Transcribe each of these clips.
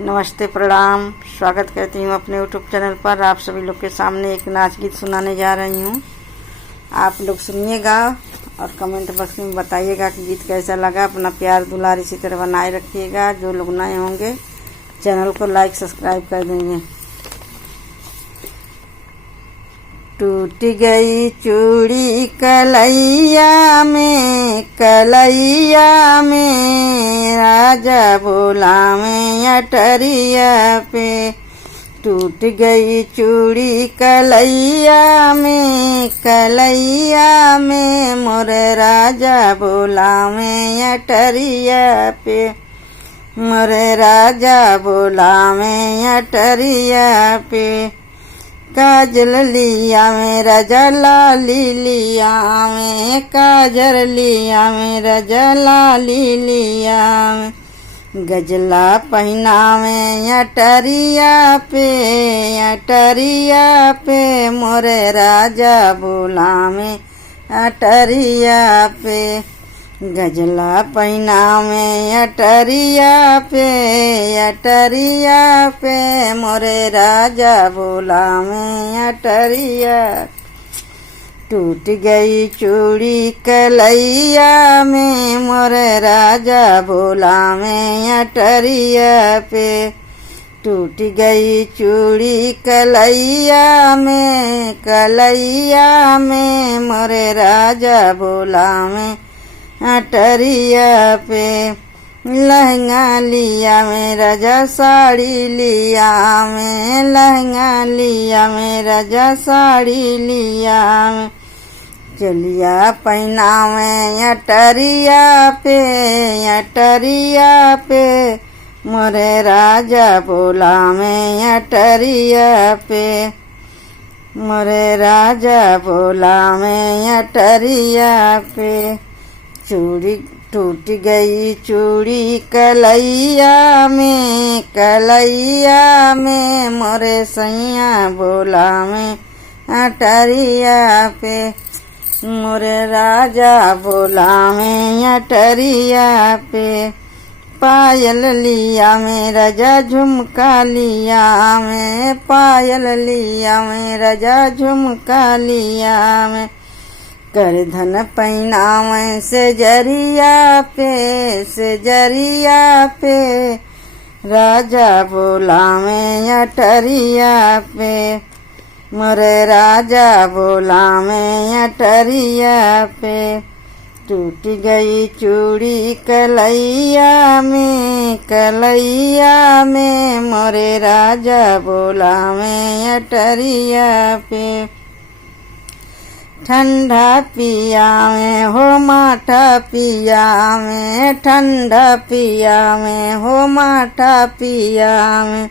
नमस्ते, प्रणाम। स्वागत करती हूँ अपने यूट्यूब चैनल पर। आप सभी लोग के सामने एक नाच गीत सुनाने जा रही हूँ। आप लोग सुनिएगा और कमेंट बॉक्स में बताइएगा कि गीत कैसा लगा। अपना प्यार दुलार इसी तरह बनाए रखिएगा। जो लोग नए होंगे चैनल को लाइक सब्सक्राइब कर देंगे। टूट गई चूड़ी कलैया में राजा बोला में अटरिया पे। टूट गई चूड़ी कलैया में मोरे राजा बोला में अटरिया पे। मोरे राजा बोला में अटरिया पे। काजल लिया मेरा जलाली लिया में, काजल लिया मेरा जलाली लिया में। गजला पहना में अटरिया पे मोरे राजा बोला में अटरिया पे। गजला पहना में अटरिया पे मोरे राजा बोला में अटरिया। टूट गई चूड़ी कलैया में मोरे राजा बोला में अटरिया पे। टूट गई चूड़ी कलैया में मोरे राजा बोला में अटरिया पे। लहंगा लिया मेरा जा साड़ी लिया में, लहंगा लिया मेरा जा साड़ी लिया में। चलिया पहना में अटरिया पे मोरे राजा बोला में अटरिया पे। मोरे राजा बोला में अटरिया पे। चूड़ी टूट गई चूड़ी कलैया में मोरे सैया बोला में अटरिया पे। मोरे राजा बोला में अटरिया पे। पायल लिया मेरा जा झुमका लिया में, पायल लिया मेरा जा झुमका लिया में। करधन पहना में से जरिया पे राजा बोला में अटरिया पे। मोरे राजा बोला में अटरिया पे। टूट गई चूड़ी कलैया में मोरे राजा बोला में अटरिया पे। ठंडा पिया में हो माठा पिया में, ठंडा पिया में हो माठा पिया में।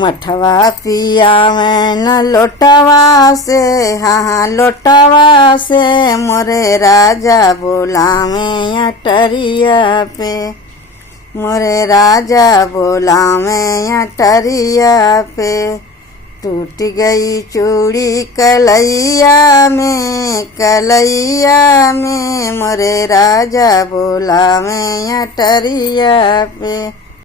मठवा पिया में न लोटवा से, हाँ लोटवा से मोरे राजा बोला में अटरिया पे। मोरे राजा बोला में अटरिया पे। टूट गई चूड़ी कलैया में मोरे राजा बोला में अटरिया पे।